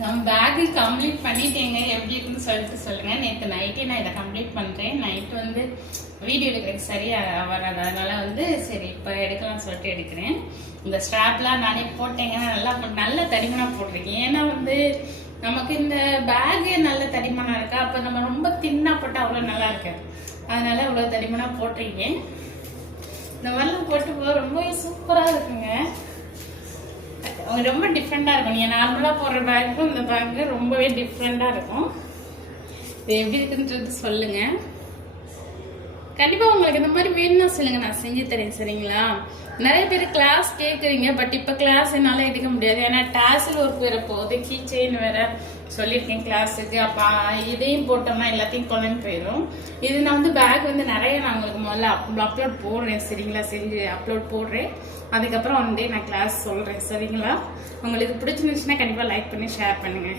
நம்ம back complete பண்ணிட்டேங்க. எப்படி இருக்குன்னு சொல்லிட்டு சொல்லுங்க. நேற்று நைட்டே நான் இதை கம்ப்ளீட் பண்றேன். நைட்டு வந்து வீடியோ எடுக்கிறதுக்கு சரியா வராது, அதனால வந்து சரி இப்போ எடுக்கலாம்னு சொல்லிட்டு எடுக்கிறேன். இந்த ஸ்ட்ராப்லாம் நானே போட்டேங்க. நல்ல தடிமனா போட்டிருக்கேன். ஏன்னா வந்து நமக்கு இந்த பேகு நல்ல தடிமனா இருக்கா, அப்ப நம்ம ரொம்ப தின்னா போட்டா அவ்வளவு நல்லா இருக்காது. அதனால அவ்வளவு தடிமனா போட்டிருக்கேன். இந்த மாதிரிலாம் போட்டு ரொம்ப சூப்பரா இருக்குங்க. ரொம்ப டிஃப்ரெண்டா இருக்கும். நீங்க நார்மலா போடுற பேக்கும் இந்த பேக்கு ரொம்பவே டிஃப்ரெண்டா இருக்கும். இது எப்படி இருக்குன்றது சொல்லுங்க. கண்டிப்பா உங்களுக்கு இந்த மாதிரி வேணும்னா சொல்லுங்க, நான் செஞ்சு தரேன். சரிங்களா? நிறைய பேர் கிளாஸ் கேக்குறீங்க, பட் இப்ப கிளாஸ் என்னால எடுக்க முடியாது. ஏன்னா டாசல் ஒர்க் வேற போகுது, கீ செயின் வேற சொல்லியிருக்கேன் கிளாஸுக்கு. அப்ப இதையும் போட்டோம்னா எல்லாத்தையும் குழம்பு போயிடும். இது நான் வந்து பேக் வந்து நிறைய நான் உங்களுக்கு முதல்ல அப்லோட் போடுறேன். சரிங்களா? செஞ்சு அப்லோட் போடுறேன். அதுக்கப்புறம் ஒன் டே நான் கிளாஸ் சொல்றேன். சரிங்களா? உங்களுக்கு பிடிச்சிருந்துச்சுன்னா கண்டிப்பா லைக் பண்ணி ஷேர் பண்ணுங்க.